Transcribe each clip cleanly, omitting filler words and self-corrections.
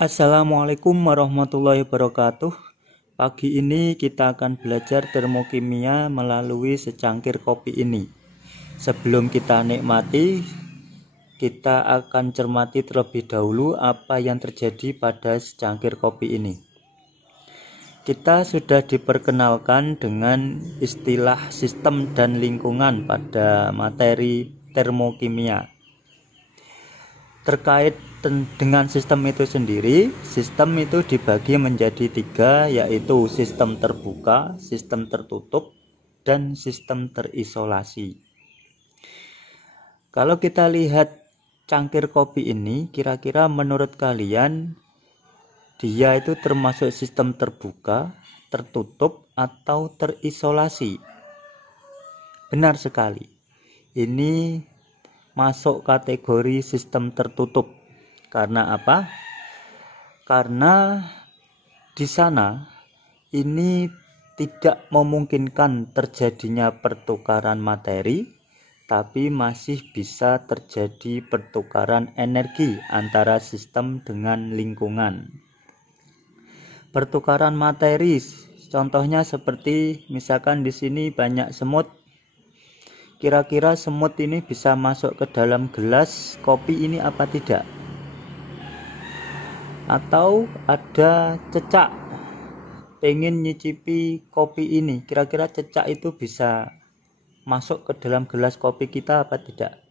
Assalamualaikum warahmatullahi wabarakatuh. Pagi ini kita akan belajar termokimia melalui secangkir kopi ini. Sebelum kita nikmati, kita akan cermati terlebih dahulu apa yang terjadi pada secangkir kopi ini. Kita sudah diperkenalkan dengan istilah sistem dan lingkungan pada materi termokimia. Terkait dengan sistem itu sendiri, sistem itu dibagi menjadi 3, yaitu sistem terbuka, sistem tertutup, dan sistem terisolasi. Kalau kita lihat cangkir kopi ini, kira-kira menurut kalian dia itu termasuk sistem terbuka, tertutup, atau terisolasi? Benar sekali. Ini masuk kategori sistem tertutup. Karena apa? Karena di sana ini tidak memungkinkan terjadinya pertukaran materi, tapi masih bisa terjadi pertukaran energi antara sistem dengan lingkungan. Pertukaran materi, contohnya seperti misalkan di sini banyak semut. Kira-kira semut ini bisa masuk ke dalam gelas kopi ini apa tidak? Atau ada cecak pengen nyicipi kopi ini, kira-kira cecak itu bisa masuk ke dalam gelas kopi kita apa tidak?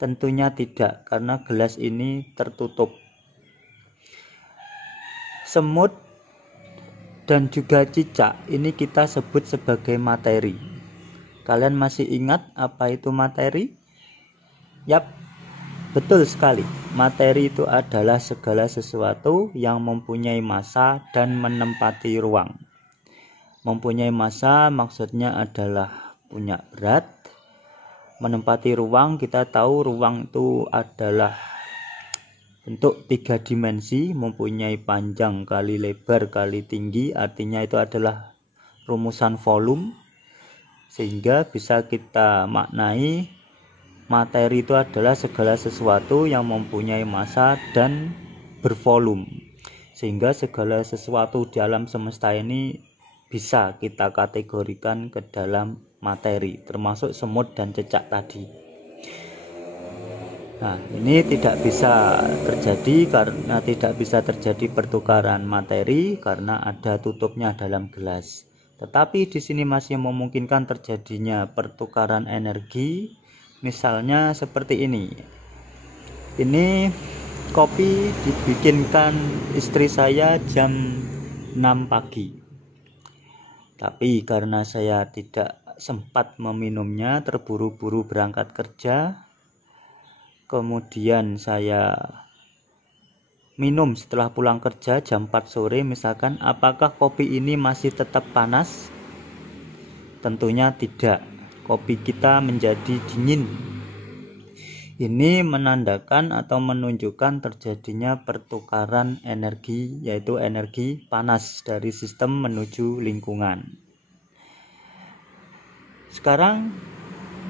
Tentunya tidak, karena gelas ini tertutup. Semut dan juga cicak ini kita sebut sebagai materi. Kalian masih ingat apa itu materi? Yap, betul sekali. Materi itu adalah segala sesuatu yang mempunyai massa dan menempati ruang. Mempunyai massa maksudnya adalah punya berat. Menempati ruang, kita tahu ruang itu adalah bentuk 3 dimensi, mempunyai panjang kali lebar kali tinggi, artinya itu adalah rumusan volume. Sehingga bisa kita maknai materi itu adalah segala sesuatu yang mempunyai massa dan bervolume. Sehingga segala sesuatu di alam semesta ini bisa kita kategorikan ke dalam materi, termasuk semut dan cecak tadi. Nah, ini tidak bisa terjadi karena tidak bisa terjadi pertukaran materi karena ada tutupnya dalam gelas. Tetapi di sini masih memungkinkan terjadinya pertukaran energi, misalnya seperti ini. Ini kopi dibikinkan istri saya jam 6 pagi. Tapi karena saya tidak sempat meminumnya, terburu-buru berangkat kerja, kemudian saya minum setelah pulang kerja jam 4 sore misalkan, apakah kopi ini masih tetap panas? Tentunya tidak. Kopi kita menjadi dingin. Ini menandakan atau menunjukkan terjadinya pertukaran energi, yaitu energi panas dari sistem menuju lingkungan. Sekarang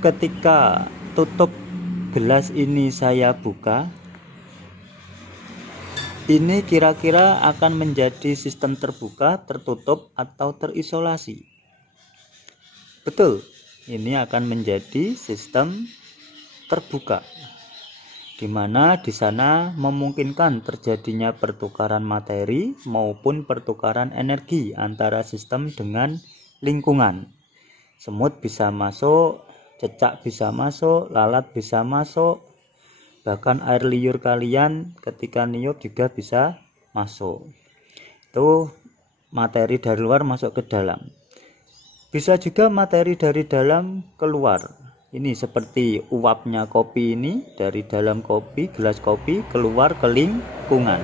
ketika tutup gelas ini saya buka, ini kira-kira akan menjadi sistem terbuka, tertutup, atau terisolasi? Betul, ini akan menjadi sistem terbuka, di mana di sana memungkinkan terjadinya pertukaran materi maupun pertukaran energi antara sistem dengan lingkungan. Semut bisa masuk, cecak bisa masuk, lalat bisa masuk, bahkan air liur kalian ketika niup juga bisa masuk. Itu materi dari luar masuk ke dalam. Bisa juga materi dari dalam keluar. Ini seperti uapnya kopi ini, dari dalam kopi, gelas kopi keluar ke lingkungan.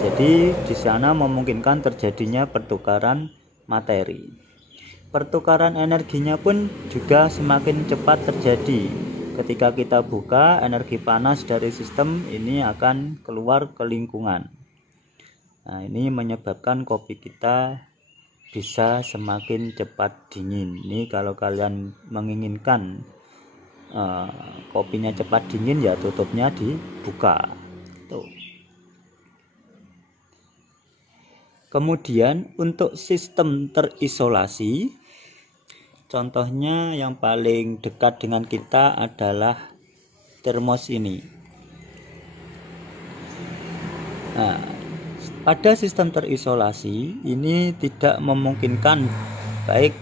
Jadi di sana memungkinkan terjadinya pertukaran materi. Pertukaran energinya pun juga semakin cepat terjadi. Ketika kita buka, energi panas dari sistem ini akan keluar ke lingkungan. Nah, ini menyebabkan kopi kita bisa semakin cepat dingin. Ini kalau kalian menginginkan kopinya cepat dingin, ya tutupnya dibuka. Tuh. Kemudian untuk sistem terisolasi, contohnya yang paling dekat dengan kita adalah termos ini. Nah, pada sistem terisolasi ini tidak memungkinkan baik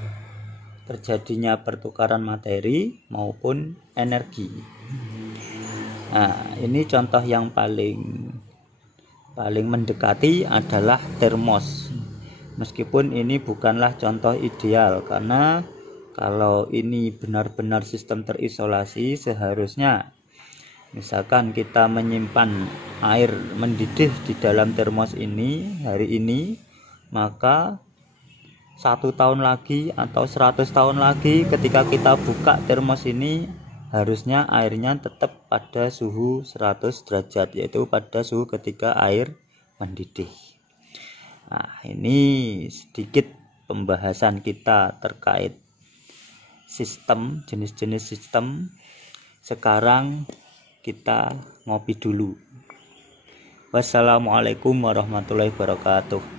terjadinya pertukaran materi maupun energi. Nah, ini contoh yang paling mendekati adalah termos. Meskipun ini bukanlah contoh ideal, karena kalau ini benar-benar sistem terisolasi, seharusnya misalkan kita menyimpan air mendidih di dalam termos ini hari ini, maka 1 tahun lagi atau 100 tahun lagi ketika kita buka termos ini, harusnya airnya tetap pada suhu 100 derajat, yaitu pada suhu ketika air mendidih. Nah, ini sedikit pembahasan kita terkait sistem, jenis-jenis sistem. Sekarang kita ngopi dulu. Wassalamualaikum warahmatullahi wabarakatuh.